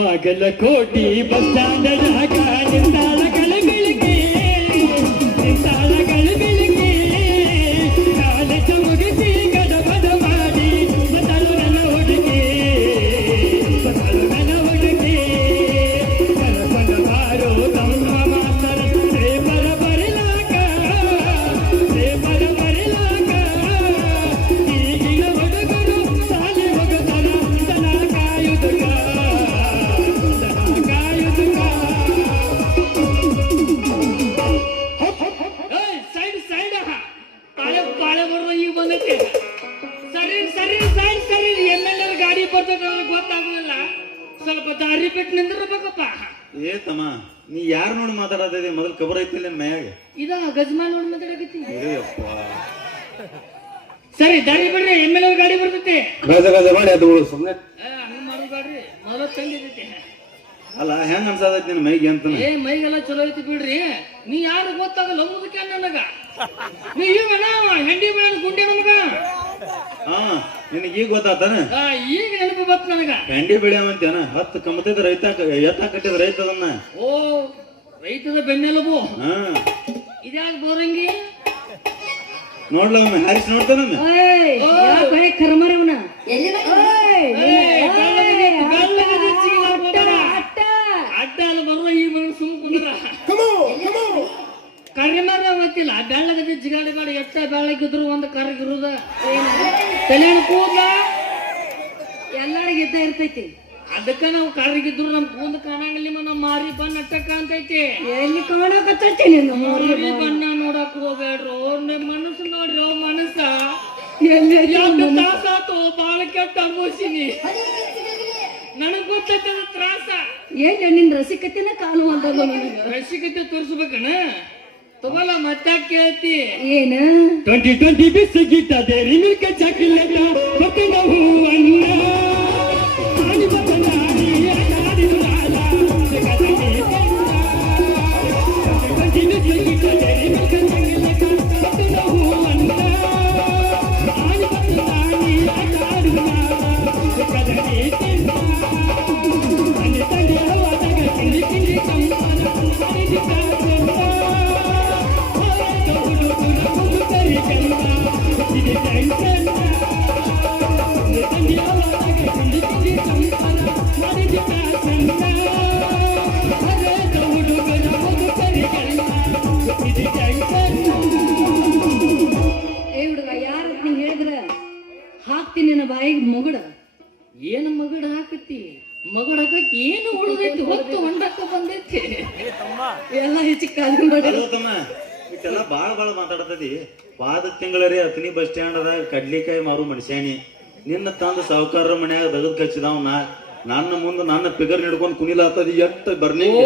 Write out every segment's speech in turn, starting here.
Bagalkot bus stand ನಿಂತಾಳಗಳ ಬೆಳಿಗ್ಗೆ ನಿಂತಾಳಗಳ ಬೆಳಿಗ್ಗೆ college ಮುಗಿಸಿ ಗಡಬಡ ಮಾಡಿ ಬದಲು ನನ್ನ ಹುಡುಗಿ ಬದಲು ನನ್ನ ಹುಡುಗಿ ಕರಕೊಂಡ ಬಾರೋ ತಮ್ಮ ಮಾತರ ಸೇಪರ ಬರಲಾಕ ಸೇಪರ ಬರಲಾಕ ಈಗಿನ ಹುಡುಗರು ಸಾಲಿ ಹೋಗುತ್ತಾರ ದನ ಕಾಯುವುದಕ್ಕ ಗೊತ್ತಾಗಲಿಲ್ಲ ಸ್ವಲ್ಪ ದಾರಿ ಬಿಟ್ಟು ನಿಂದಿರ್ಬೇಕಪ್ಪ. ಏ ತಮ್ಮ ನೀ ಯಾರು ನೋಡಿ ಮಾತಾಡೋದಿದೆ ಮೊದಲು ಖಬರ್ ಐತಿಲ್ಲ ನನ್ನ ಮೈಯಾಗ ಇದ ಗಜಮಾನ್ ನೋಡಿ ಮಾತಾಡಕತ್ತಿ. ಸರಿ ದಾರಿ ಬಿಡ್ರಿ ಎಮ್ಮೆಲ್ ಗಾಡಿ ಬರ್ತೈತಿ ಗಜ ಗಜ ಮಾಡಿ ಅದು ಸುಮ್ಮನೆ ಹಂಗ ಮಾಡೋದಾಡ್ರಿ ಮೊದಲ ತಂದಿರ್ತೈತಿ. ಅಲ್ಲ ಹೆಂಗ ಅನ್ಸದೈತಿ ನಿನ್ನ ಮೈಗೆ ಅಂತ. ಏ ಮೈಗೆಲ್ಲ ಚಲೋ ಐತಿ ಬಿಡ್ರಿ. ನೀ ಯಾರು ಗೊತ್ತಾಗಲ್ಲ ಮುದಕ್ಕೆ ನನಗ ನೀ ಇವನ ಹೆಂಡಿ ಬೆಳ ಗುಂಡಿ ನಮಗ ನಿನಗೆ ಈಗ ಗೊತ್ತಾತಾನ ಈಗ ನೆನಪು ಬತ್ ನನಗ. ಹೆಂಡಿ ಬೆಳೆಯವಂತೇನ 10 ಕಮತಿದ ರೈತ ಎತ್ತ ಕಟ್ಟಿದ ರೈತ ಅದನ್ನ. ಓ ರೈತದ ಬೆನ್ನೆಲುಬು. ಇದ್ಯಾಗ ಬೋರಂಗಿ ನೋಡ್ಲ ಹಾರಿಸಿ ನೋಡ್ತಾನ ಕರ್ಮರವನ ಅಡ್ಡ ಅಲ್ಲ ಬರುವ ಈ ಬರ ಸುಮ್ ಕುಂದ್ರ ಕರಿಮರ ಗೊತ್ತಿಲ್ಲ. ಬೆಳ್ಳಗದ ಜಿಗಾಡಿ ಮಾಡಿ ಎಷ್ಟ ಬೆಳ್ಳಗಿದ್ರು ಒಂದು ಕರಗಿರುದ ತಲೆ ಕೂದ ಎಲ್ಲರಿಗೂ ಇದ್ದ ಇರ್ತೈತಿ. ಅದಕ್ಕ ನಾವು ಕರಗಿದ್ರು ನಮ್ ಕೂದ ಕಾಣಂಗಿಲ್ಲ. ನಮ್ಮ ಮಾರಿ ಬಣ್ಣ ಅಟ್ಟ ಕಾಣ್ತೈತಿ. ಎಲ್ಲಿ ಕಾಣಕತ್ತೈತಿ ನಿನ್ನ ಮಾರಿ ಬಣ್ಣ ನೋಡಕ್ ಹೋಗ್ಬೇಡ್ರು. ನಿಮ್ ಮನಸ್ಸು ನೋಡ್ರಿ ಮನಸ್ಸ ತಾಸಾತು ಬಾಳ ಕೆಟ್ಟ ಅನ್ಭವಿಸಿನಿ. ನನಗ್ ಗೊತ್ತೈತಿ ತ್ರಾಸ. ಏನ್ ನಿನ್ ರಸಿಕತೆನ ಕಾಲು ಅಂತಲ್ಲ ನನಗ. ರಸಿಕತೆ ತೋರಿಸ್ಬೇಕಣ ತಗೋಲ್ಲ ಮತ್ತೆ ಕೇಳ್ತಿ ಏನ 2020 ಬಿಸಿಗಿಟ್ಟದೆ ರಿಮಿಲ್ಕ ಚಾಕ್ಲೇಟ್ ಮತ್ತೆ ನಾವು ಅನ್ನ ಆಡಿ ಬದಲಾಡಿ ಆಡಿದು ಲಾಲ ಜಗದಗೆ 2020 ಬಿಸಿಗಿಟ್ಟದೆ ರಿಮಿಲ್ಕ ಚಾಕ್ಲೇಟ್ ಮತ್ತೆ ನಾವು ಅನ್ನ ಆಡಿ ಬದಲಾಡಿ ಆಡಿದು ಲಾಲ ಜಗದಗೆ ತಂದೆ ತಂದೆ ಹವಾದಾಗ ಕಿಂಡಿ ಕಿಂಡಿ ಸಂಸಾರ ಆಡಿದು ಹುಡುಗ ಯಾರ ನೀ ಹೇಳಿದ್ರ ಹಾಕ್ತೀನಿ ನನ್ನ ಬಾಯಿಗೆ ಮಗಡ. ಏನು ಮಗಡ ಹಾಕತಿ? ಮಗಡ ಹಾಕಕ್ ಏನು ಉಳಿದೈತಿ? ಹೊತ್ತು ಹೊಂಡಕ್ಕ ಬಂದೈತಿ. ಎಲ್ಲ ಹೆಚ್ಚು ಕಾಲು ಮಾಡಿ ಇಷ್ಟೆಲ್ಲ ಬಾಳ ಮಾತಾಡ್ತದಿ. ಪಾದ ತಿಂಗಳರಿ ಅತನಿ ಬಸ್ ಸ್ಟ್ಯಾಂಡ್ ಅದ ಕಡ್ಲಿಕಾಯಿ ಮಾರು ಮನುಷ್ಯಾನಿ ನಿನ್ನ ತಂದ ಸಾವುಕಾರ ಮನ್ಯಾಗ ದಗದ್ ಕಚ್ಚಿದವ್ ನನ್ನ ಮುಂದೆ ನನ್ನ ಫಿಗರ್ ಹಿಡ್ಕೊಂಡು ಕುಣಿಲಾತದಿ. ಎಟ್ ಬರ್ನಿಂಗ್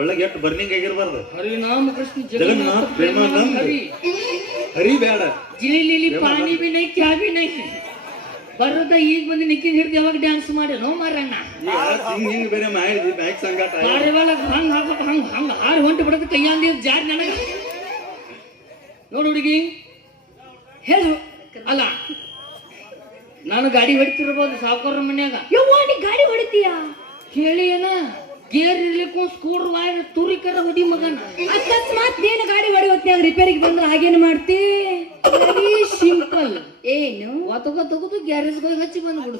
ಒಳಗೆ ಎಟ್ ಬರ್ನಿಂಗ್ ಆಗಿರ್ಬಾರ್ದು. ಹರಿನಾಮ ಕೃಷ್ಣ ಜಗನ್ನಾಥ ಪ್ರೇಮಾನಂದ ಹರಿ ಬೇಡ ಜಿಲಿಲಿ ಪಾನಿ ಬಿ ನೈ ಕ್ಯಾ ಬಿ ನೈ ಬರದ ಈಗ ಬಂದು ನಿಕ್ಕಿನ ಹಿಡ್ದು ಯಾವಾಗ ಡ್ಯಾನ್ಸ್ ಮಾಡಿ ನೋ ಮಾರಣ್ಣ ಹಿಂಗ್ ಬೇರೆ ಮಾಡಿದ್ವಿ ಬ್ಯಾಕ್ ಸಂಗಾಟ ಬಾರಿ ಒಳಗ ಹಂಗ ಹಾಕ್ಬೇಕು. ಹಂಗ ಹಾರಿ ಹೊಂಟು ಬಿಡದ ಕೈಯಾಂದ ಜಾರಿ ನನಗ ನೋಡು ಹುಡುಗಿ ಹೇಳು. ಅಲ್ಲ ನಾನು ಗಾಡಿ ಹೊಡಿತಿರ್ಬೋದು ಸಾವುಕಾರ ಮನ್ಯಾಗ. ಯವ್ವಾಡಿ ಗಾಡಿ ಹೊಡಿತೀಯ ಹೇಳಿ ಏನ ಗೇರ್ ಇರ್ಲಿಕ್ಕೂ ಸ್ಕೂಟರ್ ವಾಯ್ ತುರಿಕರ ಹೊಡಿ ಮಗನ. ಅಕಸ್ಮಾತ್ ನೀನು ಗಾಡಿ ಹೊಡಿಯೋತ್ನಾಗ ರಿಪೇರಿಗೆ ಬಂದ್ರೆ ಹಾಗೇನು ಮಾಡ್ತಿ? Very simple. ಏನು ತಗೋದು ಗ್ಯಾರೇಜ್ ಹೋಗಿ ಹಚ್ಚಿ ಬಂದ್ಬಿಡು.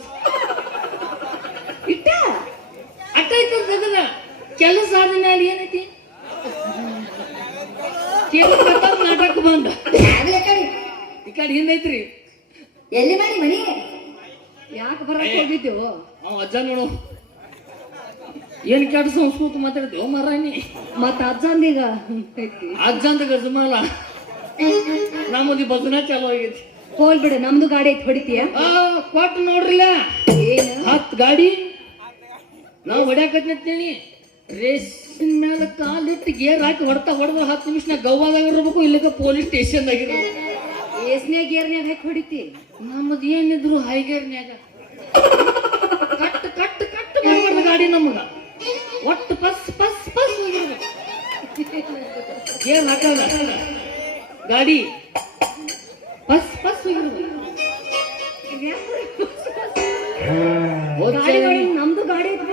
ಇಟ್ಟ ಅಟ್ಟೈತ ತಗದ ಕೆಲಸ ಆದ ಮೇಲೆ ಏನೈತಿ ನಾಟಕ ಬಂದ ಈ ಕಡೆ ಹಿಂದೈತ್ರಿ. ಎಲ್ಲಿ ಮಾಡಿ ಮನಿ ಯಾಕೆ ಬರಕ್ ಹೋಗಿದ್ದೆವು? ಅಜ್ಜ ನೋಡು ಏನ್ ಕೆಟ್ಟ ಸಂಸ್ಕೃತಿ ಮಾತಾಡ್ತೇವ ಮಾರಾಣಿ. ಮತ್ತ ಅಜ್ಜಂದೀಗ ಅಜ್ಜಂದ ಗಜಮಾಲ ನಮ್ಮದಿ ಭಜನಾ ಚಾಲು ಆಗೈತಿ. ಹೋಲ್ಬಿಡು ನಮ್ದು ಗಾಡಿ ಐತಿ ಹೊಡಿತೀಯ? ಕೊಟ್ಟು ನೋಡ್ರಿಲ್ಲ ಏನು 10 ಗಾಡಿ ನಾವು ಹೊಡ್ಯಾಕತ್ತೀನಿ. ರೇಸಿನ ಮೇಲೆ ಕಾಲಿಟ್ಟು ಗೇರ್ ಹಾಕಿ ಹೊಡ್ತಾ 10 ನಿಮಿಷನಾಗ ಗವ್ವಾದಾಗ ಇರ್ಬೇಕು. ಇಲ್ಲಿಗ ಪೊಲೀಸ್ ಸ್ಟೇಷನ್ದಾಗ ಇರ್ಬೇಕು. ಏಸ್ನ್ಯಾಗ ಗೇರ್ನ್ಯಾಗ ಹಾಕಿ ಹೊಡಿತಿ? ನಮ್ಮದು ಏನಿದ್ರು ಹೈಗೇರ್ನ್ಯಾಗ ಕಟ್ ಕಟ್ ಕಟ್ ಮಾಡ್ಬಾರ್ದು ಗಾಡಿ ನಮಗ. ಒಟ್ಟು ಪಸ್ ಪಸ್ ಪಸ್ ಏನ್ ಹಾಕಲ್ಲ ಗಾಡಿ ಪಸ್ ಪಸ್ ನಮ್ದು ಗಾಡಿ ಐತಿ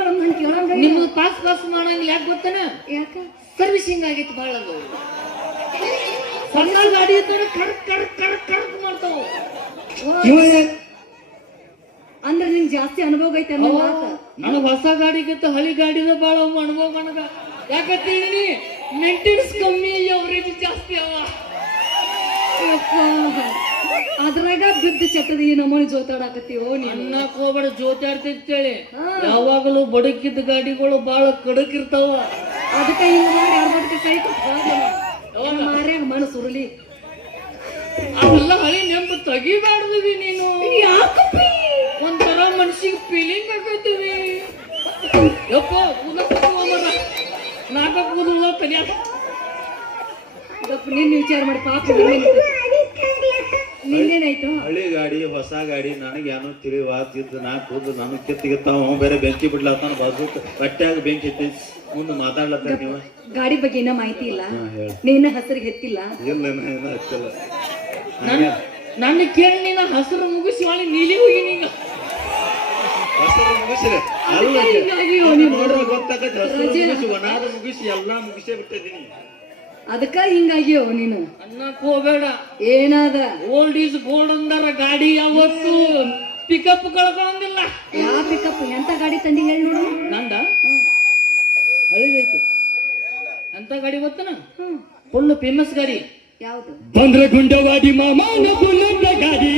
ಸಾವಕಾಶ ಮಾಡಂಗಿಲ್ಲ ಯಾಕೆ ಗೊತ್ತನ ಯಾಕ ಸರ್ವಿಸಿಂಗ್ ಆಗೈತಿ ಭಾಳ ಅದು ಸಣ್ಣ ಗಾಡಿ ಇದ್ದರೆ ಕರ್ಕ್ ಕರ್ಕ್ ಕರ್ಕ್ ಕರ್ಕ್ ಮಾಡ್ತಾವ ಅಂದ್ರೆ ನಿಂಗ್ ಜಾಸ್ತಿ ಅನುಭವ ಐತೆ ಅನ್ನೋ ಮಾತ ನನಗೆ ಹೊಸ ಗಾಡಿಗಿಂತ ಹಳಿ ಗಾಡಿದ ಭಾಳ ಅನುಭವ ನನಗ ಯಾಕಂತೀನಿ ಮೇಂಟೆನೆನ್ಸ್ ಕಮ್ಮಿ ಅವರೇಜ್ ಜಾಸ್ತಿ ಅವ ಅದ್ರಾಗ ಬಿದ್ದು ಚಟ್ಟದ ಈ ನಮೂನಿ ಜೋತಾಡಕತ್ತೀವೋ ನೀನು ಅನ್ನಕ್ ಹೋಗ್ಬೇಡ ಜೋತಾಡ್ತಿರ್ತೇಳಿ ಯಾವಾಗಲೂ ಬಡಕಿದ್ದ ಗಾಡಿಗಳು ಭಾಳ ಕಡಕ್ ಇರ್ತಾವ ಅದಕ್ಕೆ ಹಿಂಗ ಮಾಡಿ ಅರ್ಧಕ್ಕೆ ಕೈ ಮಾರ್ಯಾಗ ಮಣ್ಣು ಸುರುಳಿ ಅವೆಲ್ಲ ಹಳಿ ನೆಂಬ ತೆಗಿಬಾರ್ದಿವಿ ನೀನು ಯಾಕಪ್ಪಿ ಒಂಥರ ಮನ್ಸಿಗೆ ಫೀಲಿಂಗ್ ಆಗೈತಿವಿ ಯಪ್ಪ ನಾಕ ಕೂದಲ ತಲಿಯಾಕ ನಿನ್ನ ವಿಚಾರ ಮಾಡಿ ಪಾಪ ನಿನ್ನೇನಾಯ್ತು ಹಳಿ ಗಾಡಿ ಹೊಸ ಗಾಡಿ ನನಗೇನೋ ತಿಳಿವಾತಿದ್ದು ನಾ ಕೂದು ನಾನು ಕಿತ್ತಿಗಿತ್ತಾವ ಬೇರೆ ಬೆಂಕಿ ಬಿಡ್ಲತ್ತಾನ ಬಾಜು ಕಟ್ಟ್ಯಾಗ ಬೆಂಕಿ ಇತ್ತು ಮುಂದೆ ಮಾತಾಡ್ಲತ್ತಾರ ನೀವು ಗಾಡಿ ಬಗ್ಗೆ ಏನೋ ಮಾಹಿತಿ ಇಲ್ಲ ಹೇಳಿ ನಿನ್ನ ಹೆಸರಿಗೆ ಎತ್ತಿಲ್ಲ ಇಲ್ಲ ಏನೋ ಹಚ್ಚಿಲ್ಲ ನನ್ನ ಕೇಳಿ ನೀನ ಹಸಿರು ಮುಗಿಸಿ ಮಾಡಿ ನೀಲಿ ಹೋಗಿ ನೀಗ ಹಸಿರು ಮುಗಿಸ್ರಿ ಅಲ್ಲ ನೋಡ್ರೆ ಗೊತ್ತಾಗತ್ತೆ ಹಸಿರು ಮುಗಿಸಿ ಒಣಾದ ಮುಗಿಸಿ ಎಲ್ಲಾ ಮುಗಿಸೇ ಬಿಟ್ಟಿದ್ದೀನಿ ಅದಕ್ಕ ಹಿಂಗಾಗಿಯೋ ನೀನು ಅನ್ನಕ್ ಹೋಗ್ಬೇಡ ಏನಾದ ಓಲ್ಡ್ ಈಸ್ ಗೋಲ್ಡ್ ಅಂದಾರ ಗಾಡಿ ಯಾವತ್ತು ಪಿಕಪ್ ಕಳ್ಕೊಂಗಿಲ್ಲ ಯಾವ ಪಿಕಪ್ ಎಂತ ಗಾಡಿ ತಂದಿ ಹೇಳಿ ನೋಡು ನಂದ ಹಳಿದೈತಿ ಅಂತ ಗಾಡಿ ಗೊತ್ತನ ಫುಲ್ ಫೇಮಸ್ ಗಾಡಿ ಯಾವ್ದು ಬಂದ್ರೆ ಗುಂಡವಾಡಿ ಮಾಮಾನ ಬುಲ್ಲಂತ ಗಾಡಿ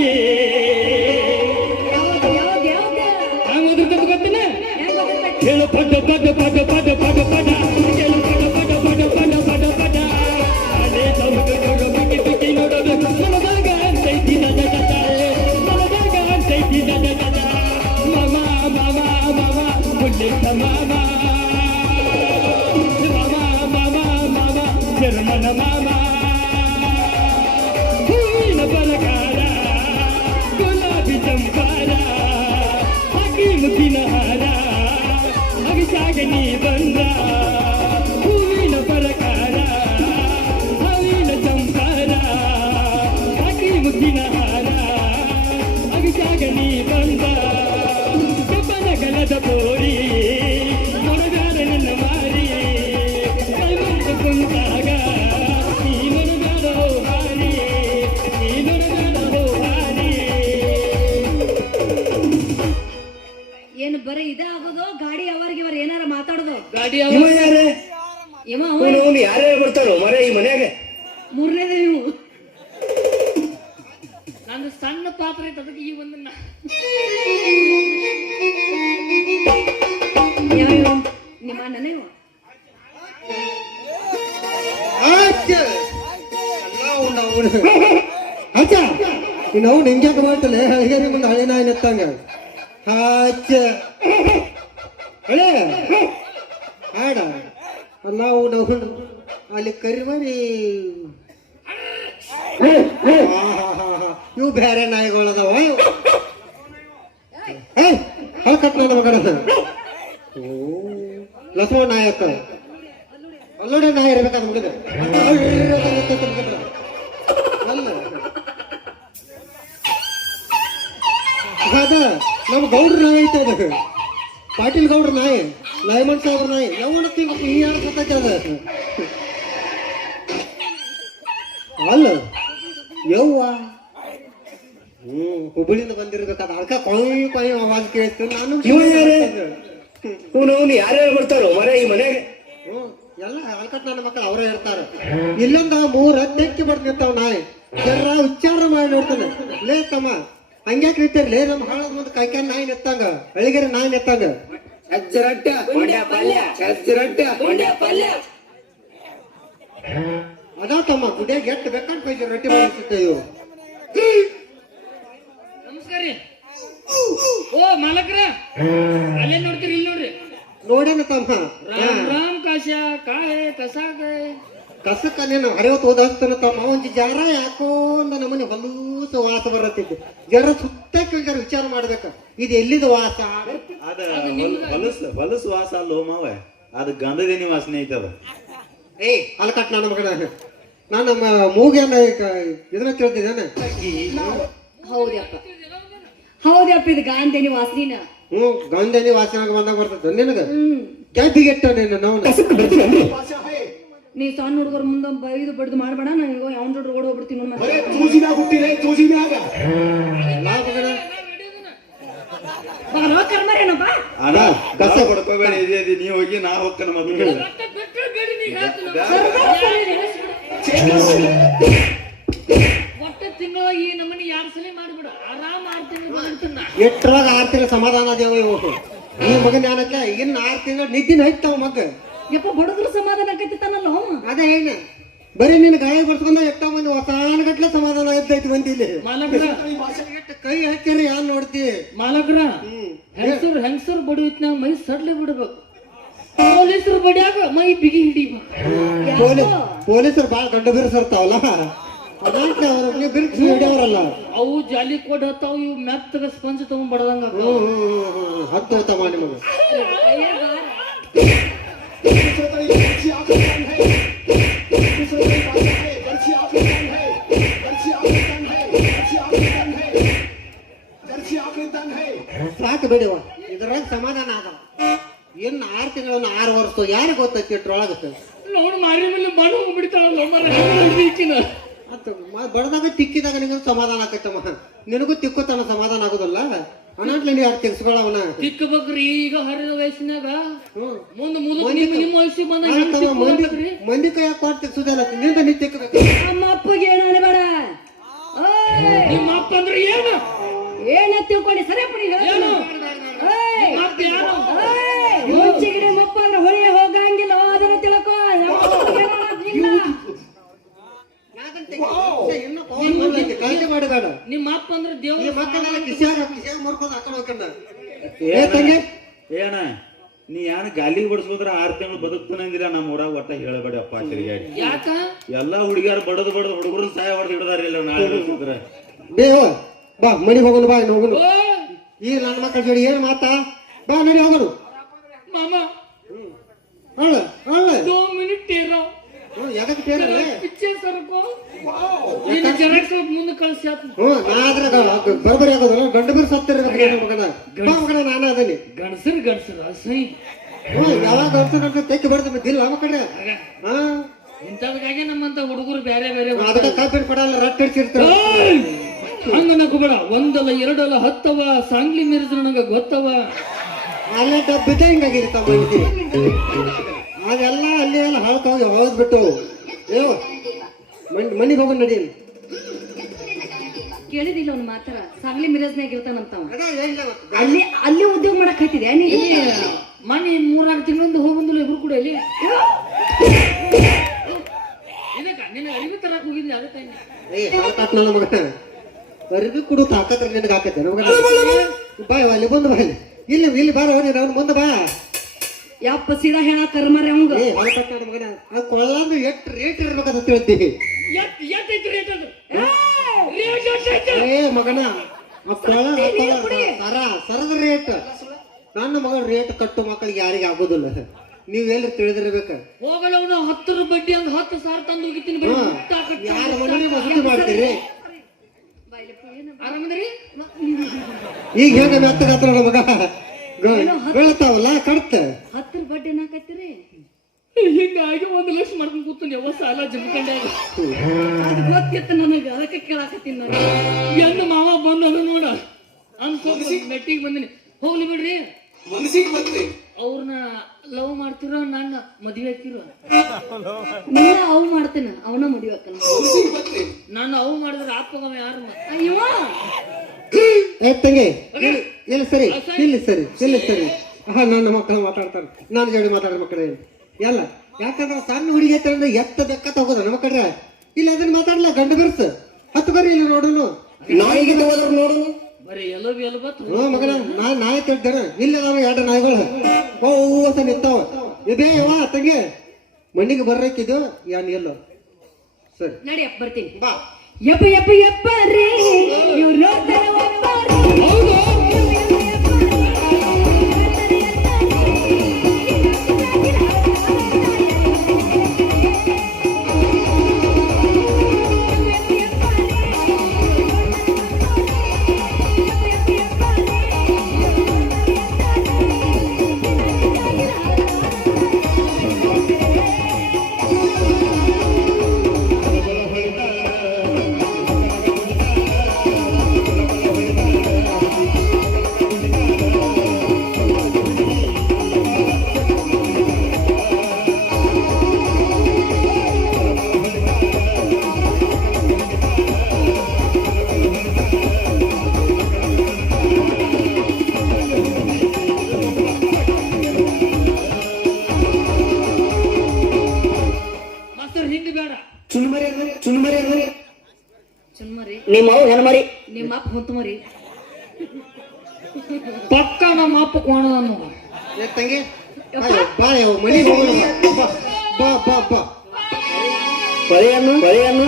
ಯಾವ್ದು ಯಾವ್ದು ಯಾವ್ದು ಹಂಗ ಓದಿರ್ತದ ಗೊತ್ತನ ಹೆಂಗ್ ಗೊತ್ತಾಗ್ತೈತಿ? ಹೇಳು ಪಡ ಪಡ ಪಡ ಪಡ ಪಡ ಪಡ ಹೇಳು ಪಡ ಪಡ ಪಡ ಪಡ ಪಡ ಪಡ ಅಲೆ ತಮಗ ನೋಡು ಬಿಕ್ಕಿ ಬಿಕ್ಕಿ ನೋಡೋದು ಮನದಾಗ ಅಂತೈತಿ ನನ್ನ ಜಟ ಮನದಾಗ ಅಂತೈತಿ ನನ್ನ ಜಟ ಮಾಮ ಮಾಮ ಮಾಮ ಬುಲ್ಲಿಂತ ಮಾಮ ಮಾಮ ಮಾಮ ಮಾಮ ಜರ್ಮನ ಮಾಮ ಹೂವಿನ ಬಲಗಾರ ಗುಲಾಬಿ ಚಂಪಾರ ಹಾಕಿ ಮುಗಿನ ಹಾರ ಅಗಿಸಾಗ ನೀ ಬಂದ ಹೂವಿನ ಬಲಗಾರ ಹೂವಿನ ಚಂಪಾರ ಹಾಕಿ ಮುಗಿನ ಹಾರ ಅಗಿಸಾಗ ನೀ ಬಂದ ಕಬ್ಬನ ಗಲದ ಬೋರಿ ಮೊಣಗಾರ ನನ್ನ ಮಾರಿ ಕೈಮಂತ ಕುಂತಾಗ ನೀ ಮೊಣಗಾರ ಹಾರಿ ನೀ ಮೊಣಗಾರ ಹಾರಿ ಏನು ಬರೀ ಇದೇ ಆಗೋದು ಗಾಡಿ ಅವರಿಗೆ ಇವರು ಏನಾರ ಮಾತಾಡೋದು ಗಾಡಿ ಇವ ಯಾರೇ ಬರ್ತಾರೋ ಮರ ಈ ಮನ್ಯಾಗ ಮೂರನೇದ ನೀವು ನಂದು ಸಣ್ಣ ಪಾತ್ರ ಐತೆ ಅದಕ್ಕೆ ಈ ಒಂದನ್ನ ಯಾವ ನಿಮ್ಮ ಅಣ್ಣನೇ ಇವ? ಅಚ್ಚ ನಾವು ನಿಂಗ್ಯಾಕ ಮಾಡ್ತಲ್ಲ ಹಳಿಗೇರಿ ಮುಂದೆ ಹಳಿ ನಾಯಿ ನೆತ್ತಂಗ ಅಚ್ಚ ಹಳೆ ಹಾಡ ನಾವು ಅಲ್ಲಿ ಕರಿಮರಿ ಇವು ಬೇರೆ ನಾಯಿಗಳದಾವ ಕಟ್ ನನ್ನ ಮಗನ ಓ ಲಕ್ಷ್ಮಣ ನಾಯಕ ಅಲ್ಲೋಡೆ ನಾಯಿ ಇರ್ಬೇಕಾದ ಹುಡುಗ ಅಲ್ಲ ಅದ ನಮ್ಮ ಗೌಡ್ರ ನಾಯಿ ಐತೆ ಅದ ಪಾಟೀಲ್ ಗೌಡ್ರ ನಾಯಿ ಲೈಮನ್ ಸಾಹೇಬ್ರ ನಾಯಿ ಯಾವನ ಈ ಯಾರು ಸತ್ತೈತೆ ಅದ ಅಲ್ಲ ಯವ್ವ ಹುಬ್ಬಳ್ಳಿಯಿಂದ ಬಂದಿರ್ಬೇಕಾದ ಅದ್ಕ ಕೊಯ್ ಕೊಯ್ ಆವಾಜ್ ಕೇಳ್ತು ನಾನು ಇವನು ಯಾರ್ಯಾರು ಬರ್ತಾರೋ ಮರ ಈ ಮನೆಗೆ ಎಲ್ಲ ಅಲ್ಕಟ್ ನನ್ನ ಮಕ್ಕಳು ಅವರೇ ಇರ್ತಾರೆ ಇಲ್ಲೊಂದ 3 ತೆಕ್ಕಿ ಬರ್ತ ನಿಂತಾವ ನಾಯಿ ಜರ ಉಚ್ಚಾರ ಮಾಡಿ ನೋಡ್ತಾನೆ ಲೇ ತಮ್ಮ ಹಂಗ್ಯಾಕ್ ನಿಂತಿರ್ ಲೇ ನಮ್ಮ ಹಾಳದ ಮುಂದೆ ಕಾಯ್ಕಾನ್ ನಾಯಿ ನೆತ್ತಂಗ ಅಳಿಗೆರೆ ನಾಯಿ ನೆತ್ತಂಗ ಅದ ತಮ್ಮ ಗುಡಿಯಾಗ ಎಟ್ಟು ಬೇಕಂತ ಬೈದು ರೊಟ್ಟಿ ಮಾಡಿಸುತ್ತೆ ಇವು ನಮಸ್ಕಾರ ರೀ ಓ ಮಾಲಕ್ರ ಅಲ್ಲೇ ನೋಡ್ತೀರಿ ಇಲ್ಲಿ ನೋಡ್ರಿ ನೋಡೇನ ತಮ್ಮ ರಾಮ್ ರಾಮ್ ಕಾಶ ಕಾಯ್ ಕಸಾಗ ಕಸಕ್ಕ ನೀನು ಹರಿವತ್ತು ಓದಾಸ್ತಾನ ತಮ್ಮ ಒಂದ್ ಜರ ಯಾಕೋ ಅಂದ ನಮ್ಮನೆ ಹೊಲೂಸ ವಾಸ ಬರತ್ತಿದ್ದೆ ಜರ ಸುತ್ತ ಜರ ವಿಚಾರ ಮಾಡ್ಬೇಕ ಇದು ಎಲ್ಲಿದ ವಾಸ ಅದ ಹೊಲಸು ವಾಸ ಅಲ್ಲೋ ಮಾವ ಅದು ಗಂಧದೇನಿ ವಾಸನೆ ಐತದ ಏಯ್ ಅಲ್ಕಟ್ ನನ್ನ ಮಗನ ನಾನು ನಮ್ಮ ಮೂಗೇನ ಇದನ್ನ ಕೇಳ್ತಿದ್ದೇನೆ ಹೌದಪ್ಪ ಹೌದಪ್ಪ ಇದು ಗಾಂಧೇನಿ ವಾಸನಿನ ಗಂಧನಿ ವಾಸನಾಗ ಬಂದಾಗ ಬರ್ತದ ನಿನಗ ಕ್ಯಾಬಿಗೆಟ್ಟ ನೀನು ನಾವು ಕಸಕ್ಕೆ ಬರ್ತೀನಂದ್ರೆ ನೀ ಸಣ್ಣ ಹುಡುಗರ ಮುಂದೆ ಬೈದು ಬಡ್ದು ಮಾಡ್ಬೇಡ ನಾನು ಈಗ ಅವನ ಜೋಡಿ ಓಡ್ ಹೋಗ್ಬಿಡ್ತೀನಿ ನೋಡ್ ಮತ್ತೆ. ತೂಜಿನಾಗ ಹುಟ್ಟಿದೆ ತೂಜಿನಾಗ ಬಾರೋ ಕರ್ಮರೇನಪ್ಪ ಅಣ್ಣ ಕಸ ಕೊಡ್ಕೋಬೇಡ ಇದೆ ನೀ ಹೋಗಿ ನಾ ಹೋಗ್ತಾನ ಮಕ್ಕಳು ಒಟ್ಟ ತಿಂಗಳ ಈ ನಮ್ಮನಿ 2 ಸಲ ಮಾಡಿಬಿಡ ಆರಾಮ್ 6 ತಿಂಗಳು ಮಾಡ್ತಾನ ಎಟ್ಟರೊಳಗ 6 ತಿಂಗಳ ಸಮಾಧಾನ ದೇವ ಇವತ್ತು ಈ ಮಗನ ಏನಕ್ಕ ಇನ್ನ 6 ತಿಂಗಳು ನಿದ್ದಿನ ಐತಾವ ಮಗ ಯಪ್ಪ ಬಡದ್ರ ಸಮಾಧಾನ ಆಕೈತಾನಲ್ಲ ಅವ. ಅದೇ ಹೇಳ ಬರೀ ನಿನ್ನ ಗಾಯ ಬಡ್ಸ್ಕೊಂಡ ಎಷ್ಟ ಮಂದಿ ಹೊಸಾನಗಟ್ಲೆ ಸಮಾಧಾನ ಐತೈತಿ ಬಂದಿ ಇಲ್ಲಿ ಮಾಲಕ್ರ ಎಷ್ಟ್ ಕೈ ಹಚ್ಚಾರ ಯಾನ್ ನೋಡ್ತಿ ಮಾಲಕ್ರ ಹೆಂಗಸರು ಬಡಿಯತ್ನಾಗ ಮೈ ಸಡ್ಲಿ ಬಿಡ್ಬೇಕು ಪೊಲೀಸರು ಬಡಿಯಾಗ ಮೈ ಬಿಗಿ ಹಿಡಿಬೇಕು ಪೊಲೀಸರು ಬಾಳ ಗಂಡ ಬಿರ್ಸಿರ್ತಾವಲ್ಲ ಅದಂತೆ ಅವ್ರ ನೀವು ಬಿರ್ಸಿ ಹಿಡಿಯವ್ರಲ್ಲ ಅವು ಜಾಲಿ ಕೊಡ್ ಹತ್ತಾವ ಇವು ಮೆತ್ತಗ ಸ್ಪಂಜ್ ತಗೊಂಡ್ ಬಡದಂಗ ಹತ್ತು ತಮ್ಮ ನಿಮಗೆ ಸಾಕು ಬಿಡುವ ಇದ್ರಾಗ ಸಮಾಧಾನ ಆದ ಇನ್ನು 6 ತಿಂಗಳು 6 ವರ್ಷ ಯಾರಿಗೆ ಗೊತ್ತೈತಿ ಇಟ್ರೊಳಗ ನೋಡು ಮಾರಿ ಮೇಲೆ ಬಣ್ಣ ಬಿಡ್ತಾಳಲ್ಲ ಬಡದಾಗ ತಿಕ್ಕಿದಾಗ ನಿನಗೂ ಸಮಾಧಾನ ಆಕೈತಮ್ಮ ನಿನಗೂ ತಿಕ್ಕೋತನ ಸಮಾಧಾನ ಆಗುದಲ್ಲ ಅನಾಟ್ಲಿ ನೀ 2 ತಿಕ್ಸ್ಕೊಳವನ ತಿಕ್ಕಬೇಕ್ರಿ ಈಗ ಹರಿದ ವಯಸ್ಸಿನಾಗ ಮುಂದ ನಿಮ್ಮ ವಯಸ್ಸಿಗೆ ಮಂದಿ ಕೈಯಾಗ ಕೊಟ್ಟು ತಿಕ್ಸುದಲ್ಲ ನಿಂದ ನೀ ತಿಕ್ಕಬೇಕು ನಮ್ಮ ಅಪ್ಪಗೆ ಏನು ಅನ್ಬೇಡ. ನಿಮ್ಮ ಅಪ್ಪ ಅಂದ್ರೆ ಏನು ಏನ ತಿಳ್ಕೊಂಡಿ ಸರಿ ಪುಡಿ ಏನು ನಿಮ್ಮ ಅಪ್ಪ ಯಾರು ಮುಚ್ಚಿಗಿಡಿ ಮಪ್ಪ ಅಂದ್ರೆ ಹೊಳಿ ಹೋಗಂಗಿಲ್ಲ ಅದನ್ನ ತಿಳ್ಕೊ. ನಮ್ಮ ಅಪ್ಪಗೆ ಏನು ಅನ್ನೋದಿಲ್ಲ. ಇನ್ನು ಪವನ್ ಬಂದೈತಿ ಕಾಳಜಿ ಮಾಡಬೇಡ ನಿಮ್ಮ ಅಪ್ಪ ಅಂದ್ರೆ ಈ ದೇವ್ರ ಮಕ್ಕಳೆಲ್ಲ ಕಿಸ್ಯಾಗ ಮರ್ಕೊಂಡು ಹಾಕೊಂಡು ಹೋಗ್ಕಂಡ ಏ ತಂಗಿ ಏನ ನೀ ಯಾನ ಗಾಲಿಗೆ ಬಡಿಸ್ಬೋದ್ರ 6 ತಿಂಗಳು ಬದುಕ್ತಾನಂದಿಲ್ಲ ನಮ್ಮ ಊರಾಗ ಒಟ್ಟ ಹೇಳಬೇಡಪ್ಪ ತಿರುಗಾಡಿ ಯಾಕ ಎಲ್ಲಾ ಹುಡುಗಿಯರು ಬಡದು ಹುಡುಗರು ಸಹಾಯ ಹೊಡೆದು ಹಿಡ್ದಾರ ಇಲ್ಲ ನಾಳೆ ಬೆಳೆಸಿದ್ರ ಬೇವ ಬಾ ಮನಿಗೆ ಹೋಗೋಣ ಬಾ ಇನ್ನು ಹೋಗೋಣ ಓ ಈಗ ನನ್ನ ಮಕ್ಕಳ ಜೋಡಿ ಏನ್ ಮಾತಾ ಬಾ ನಡಿ ಹೋಗೋಣ ಮಾಮ ಅಲ್ಲ ಅಲ್ಲ 2 ಮಿನಿಟ್ ಇರೋ ಯಾಕೆ ಸೇರಲ್ಲ ಪಿಕ್ಚರ್ ಸರ್ಕೋ ನೀನು ಜೆರಾಕ್ಸ್ ಮುಂದೆ ಕಳಿಸಿ ನಾ ಆದ್ರೆ ಬರ್ಬರಿ ಆಗೋದಲ್ಲ ಗಂಡ ಬೀರ್ ಸತ್ತಿರ್ಬೇಕು ಮಗನ ಬಾ ಮಗನ ನಾನು ಅದೀನಿ ಗಣಸರು ಅಸಹ್ಯ ಯಾವಾಗ ಗಂಡಸ ತೆಕ್ಕಿ ಬರ್ತದೆ ದಿಲ್ಲ ಮಕ್ಕಳ್ರೆ ಹಾ ಇಂಥದಕ್ಕಾಗೆ ನಮ್ಮಂತ ಹುಡುಗರು ಬೇರೆ ಬೇರೆ ಅದಕ್ಕೆ ಕಾಪಿನ ಕೊಡಲ್ಲ ರಟ್ಟು ಹಿಡ್ಸಿರ್ತಾರೆ ಹಂಗ ನಕೋಬೇಡ 1 ಅಲ್ಲ 2 ಅಲ್ಲ 10 ಅವ ಸಾಂಗ್ಲಿ ಮಿರ್ಜ್ ನನಗ ಗೊತ್ತವ ಅಲ್ಲೇ ಡಬ್ಬಿದ್ದೆ ಹಿಂಗಾಗಿರ್ತಾವ ಮಂದಿ ಅದೆಲ್ಲ ಅಲ್ಲಿ ಎಲ್ಲ ಹಾಳ್ಕೋಗಿ ಹೋಗ್ಬಿಟ್ಟು ಏ ಮನಿಗೆ ಹೋಗೋಣ ನಡಿ ಕೇಳಿದಿಲ್ಲ ಅವ್ನ ಮಾತಾರ ಸಾಗ್ಲಿ ಮಿರಜ್ನಾಗ ಇರ್ತಾನಂತವ ಅದೇ ಹೇಳಿಲ್ಲ ಅಲ್ಲಿ ಉದ್ಯೋಗ ಮಾಡಕ್ ಹತ್ತಿದ್ಯಾ ನೀ ಮನೆ 3-6 ತಿಂಗಳಿಂದ ಹೋಗಿ ಬಂದಿಲ್ಲ ಇಬ್ರು ಕೂಡ ಇಲ್ಲಿ ಇದಕ್ಕ ನಿನ್ನ ಅರಿವಿ ತರಕ್ ಹೋಗಿದ್ದೆ ಅದೇ ಟೈಮ್ ಹಾಲು ಕಾಟ್ ನನ್ನ ಮಗ ಅರಿವಿ ಕೊಡು ತಾಕತ್ರ ನಿನಗೆ ಹಾಕತ್ತೆ ನಮಗ ಬಾಯ್ ಅಲ್ಲಿ ಬಂದು ಬಾ ಇಲ್ಲಿ ಇಲ್ಲಿ ಬಾರ ಹೋಗಿ ಅವ್ನು ಮುಂದೆ ಬಾ ಯಪ್ಪ ಸೀದಾ ಹೇಳ ಕರ್ಮರಿ ಅವಂಗ ಏ ಹಾಲು ಕಾಟ್ ನನ್ನ ಮಗನ ಅದು ಕೊಳ್ಳಂದು ಎಷ್ಟು ರೇಟ್ ಇರ್ಬೇಕಂತ ತಿಳ್ತೀವಿ ಏ ಮಗನ ಆ ಕೊಳ್ಳ ಸರದ ರೇಟ್ ನನ್ನ ಮಗ ರೇಟ್ ಕಟ್ಟು ಮಕ್ಕಳಿಗೆ ಯಾರಿಗೆ ಆಗೋದಿಲ್ಲ ನೀವ್ ಎಲ್ಲಿ ತಿಳಿದಿರ್ಬೇಕ ಹೋಗಲ್ಲ ಅವನು 10 ಬಡ್ಡಿ ಹಂಗ 10,000 ತಂದು ಹೋಗಿದ್ದೀನಿ ಯಾರ ಮನೆ ವಸೂಲಿ ಮಾಡ್ತೀರಿ ಆರಾಮದ್ರಿ ಈಗ ಹೇಗೆ ಮೆತ್ತಗತ್ರ ನನ್ನ ಮಗ ಬೀಳ್ತಾವಲ್ಲ ಕಡ್ತ 10 ಬಡ್ಡಿ ಏನಾಕತ್ತೀರಿ ಹಿಂಗಾಗಿ 1 ಲಕ್ಷ ಮಾಡ್ಕೊಂಡು ಕೂತೀನಿ ಯಾವ ಸಾಲ ಜಮ್ಕಂಡೆ ಅದು ಗೊತ್ತಿತ್ತು ನನಗ ಅದಕ್ಕೆ ಕೇಳಾಕತ್ತೀನಿ ನಾನು ಹೆಣ್ಣು ಮಾವ ಬಂದ ನೋಡ ಅನ್ಕೋಬೇಕು ಮೆಟ್ಟಿಗೆ ಬಂದಿನಿ ಹೋಗ್ಲಿ ಬಿಡ್ರಿ ಮನಸ್ಸಿಗೆ ಬಂದ್ರಿ ಅವ್ರನ್ನ ಲವ್ ಮಾಡ್ತಿರೋ ನನ್ನ ಮದ್ವೆ ಹಾಕಿರೋ ನೀನ ಅವು ಮಾಡ್ತೇನೆ ಅವನ ಮದುವೆ ನಾನು ಅವು ಮಾಡಿದ್ರೆ ಅಪ್ಪಗವ ಯಾರು ಅಯ್ಯೋ ಏ ತಂಗಿ ಇಲ್ಲಿ ಸರಿ ಇಲ್ಲಿ ಸರಿ ಇಲ್ಲಿ ಸರಿ ಹಾ ನನ್ನ ಮಕ್ಕಳು ಮಾತಾಡ್ತಾರೆ ನಾನು ಜೋಡಿ ಮಾತಾಡೋ ಮಕ್ಕಳೇ ಎಲ್ಲ ಯಾಕಂದ್ರೆ ಸಣ್ಣ ಹುಡುಗಿ ಐತೆ ಅಂದ್ರೆ ಎತ್ತ ಬೆಕ್ಕ ತಗೋದ ನಮ್ಮ ಕಡೆ ಇಲ್ಲಿ ಅದನ್ನ ಮಾತಾಡ್ಲ ಗಂಡ ಬಿರ್ಸ ಹತ್ತು ಬರ್ರಿ ಇಲ್ಲಿ ನೋಡೋನು ನಾಯಿಗೆ ಹೋದ್ರು ನೋಡು ಬರೀ ಎಲ್ಲ ಬತ್ತು ಹ್ಞೂ ಮಗನ ನಾಯಿ ತಿಳ್ತಾನೆ ಇಲ್ಲಿ ನಾವು 2 ನಾಯಿಗಳು ಅಂತ ನಿಂತಾವ ಇದೇ ಯವ್ವ ತಂಗಿ ಮಣ್ಣಿಗೆ ಬರ್ಬೇಕಿದು ಯಾನ್ ಎಲ್ಲೋ ಸರಿ ನಡಿ ಅಪ್ಪ ಬರ್ತೀನಿ ಬಾ ಯಪ್ಪ ಯಪ್ಪ ಯಪ್ಪ ರೇ ಇವ್ರು ಒಪ್ಪ ರೇ ಹೊತ್ತು ಮರಿ ಪಕ್ಕ ನಮ್ಮ ಅಪ್ಪ ಕೋಣ ಅನ್ನೋ ಏ ತಂಗಿ ಬಾ ಯಾವ ಮನಿ ಹೋಗೋಣ ಬಾ ಬಾ ಬಾ ಬಾ ಕೊಳೆಯನ್ನು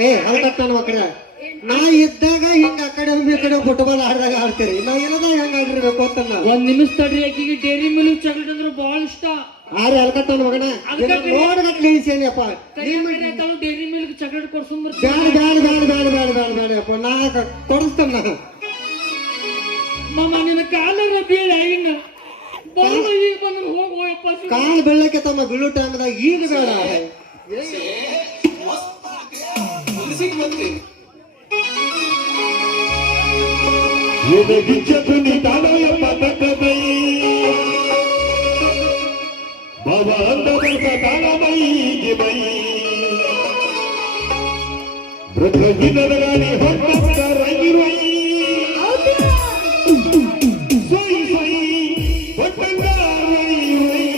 ಏ ಹಲ್ಕಟ್ ನನ್ನ ಮಕ್ಕಳ ನಾ ಇದ್ದಾಗ ಹಿಂಗ ಆ ಕಡೆ ಒಮ್ಮೆ ಈ ಕಡೆ ಫುಟ್ಬಾಲ್ ಆಡ್ದಾಗ ಆಡ್ತೀರಿ ನಾವ್ ಎಲ್ಲದ ಹೆಂಗ ಆಡಿರ್ಬೇಕು ಅಂತ ನಾವು ಒಂದ್ ನಿಮಿಷ ತಡ್ರಿ ಆಕಿಗೆ ಡೈರಿ ಮಿಲ್ಕ್ ಚಾಕ್ಲೇಟ್ ಅಂದ್ರೆ ಬಹಳ ಇಷ್ಟ ಆರೆ ಹಲ್ಕಟ್ ನನ್ನ ಮಗನ ನೋಡ್ಗಟ್ಲೆ ಇಳಿಸೇನಿಯಪ್ಪ ಡೈರಿ ಮಿಲ್ಕ್ ಚಾಕ್ಲೇಟ್ ಕೊಡ್ಸಂಬರ್ ಬೇಡಪ್ಪ ನಾ ಕೊಡಿಸ್ತೇನೆ ನಾ ಮಾಮ ನಿನ್ನ ಕಾಲರ ಬೀಳ ಹಿಂಗ ಬರೋದು ಈಗ ಬಂದ್ರೆ ಹೋಗಪ್ಪ ಕಾಲ್ ಬೆಳ್ಳಕ್ಕೆ ತಮ್ಮ ಬೀಳು ಟೈಮ್ದಾಗ ಈಗ ಬೇಡ ಮನಸ್ಸಿಗೆ ಬಂದ್ರಿ ಎದಗಿಚ್ಚತುನಿ ತಾನಯ ಪತಕಮೈ ಭವ ಅಂದವರ್ಗ ತಾಳಮೈಗೆ ಮೈ ಬೃಹಗಿನದಗಾನಿ ಹೊಟ್ಟಕ್ಕ ರಂಗಿರುವೈ soy soy ಹೊಟ್ಟಂಗ Rai Rai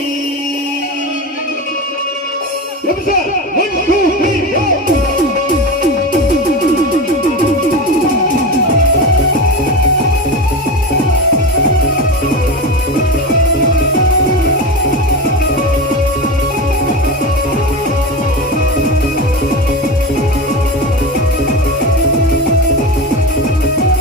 ಎಬ್ಸ 1 2 3 ¡Suscríbete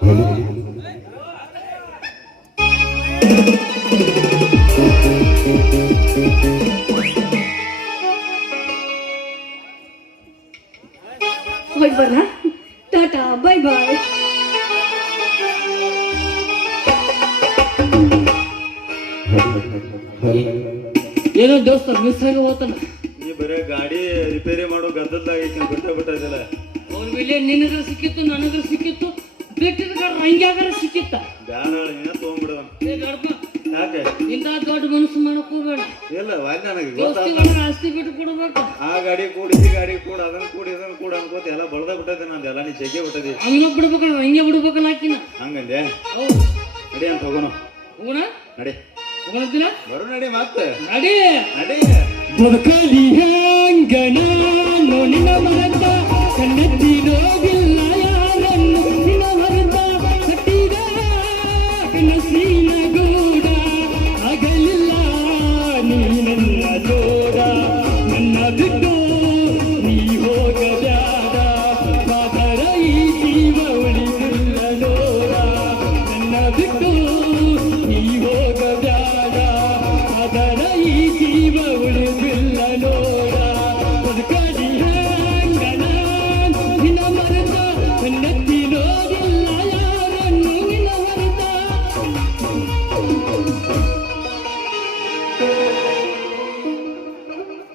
ಹೋಗಿ ಬರ್ಲ ಟಾಟಾ ಬೈ ಬಾಯ್. ಏನೋ ದೋಸ್ತ ಮಿಸ್ ಆಗಿ ಹೋತಾನ. ನೀ ಬರೇ ಗಾಡಿ ರಿಪೇರಿ ಮಾಡೋ ಗದ್ದಲ್ದಾಗ ಬಿಟ್ಟಿಲ್ಲ. ಅವ್ರ ಮೇಲೆ ನಿನಗರ ಸಿಕ್ಕಿತ್ತು, ನನಗರ ಸಿಕ್ಕಿತ್ತು, ಬಿಟ್ಟಿದ ಹಂಗ್ಯಾಗಾರ ಸಿಕ್ಕಿತ್ತ. ಬ್ಯಾಡ ನೀನ ತಗೊಂಡ್ಬಿಡ. ಏ ಗಡಪ, ಯಾಕೆ ಇಂಥ ದೊಡ್ಡ ಮನಸ್ಸು ಮಾಡಕ್ ಹೋಗ್ಬೇಡ. ಇಲ್ಲ ವಾಲ್ಯ ನನಗೆ ದೋಸ್ತಿಗಳ ಆಸ್ತಿ ಬಿಟ್ಟು ಕೊಡ್ಬೇಕು. ಆ ಗಾಡಿ ಕೂಡಿ ಈ ಗಾಡಿ ಕೂಡ ಅದನ್ನ ಕೂಡಿ ಇದನ್ನ ಕೂಡ ಅನ್ಕೋತ ಎಲ್ಲ ಬಳ್ದ ಬಿಟ್ಟದೆ ನಂದೆಲ್ಲ ನೀ ಜಗ್ಗೆ ಬಿಟ್ಟದಿ. ಹಂಗ ಬಿಡ್ಬೇಕಲ್ಲ, ಹಂಗೆ ಬಿಡ್ಬೇಕಲ್ಲ ಆಕಿನ. ಹಂಗಂದೆ ಹೌದು, ನಡಿ ಅಂತ ಹೋಗೋಣ. ಹೋಗೋಣ ನಡಿ ಹೋಗೋಣಂತಿಲ್ಲ, ಬರು ನಡಿ ಮತ್ತೆ ನಡಿ. ನಡಿ. ಬದುಕಲಿ ಹೆಂಗನ ನಿನ್ನ ಮರತ ಕಣ್ಣೆತ್ತಿ ನೋಡಿಲ್ಲ ಯಾರನ್ನು ನಿನ್ನ ಮರತ ಕಟ್ಟಿದ ಕನಸಿನ ಗೂಡ ಆಗಲಿಲ್ಲ ನೀ ನನ್ನ ಜೋಡ ನನ್ನ ಬಿಟ್ಟು ನೀ ಹೋಗಬ್ಯಾಡ ಮಾತರ ಈ ಜೀವ ಉಳಿದಿಲ್ಲ ನೋಡ ನನ್ನ ಬಿಟ್ಟು ನೀ ಹೋಗಬ್ಯಾಡ ಮಾತರ ಈ ಜೀವ ಉಳಿದಿಲ್ಲ ನೋಡ ಬದುಕಲಿ ಹೆಂಗನ ನಿನ್ನ ಮರತ ಕಣ್ಣೆತ್ತಿ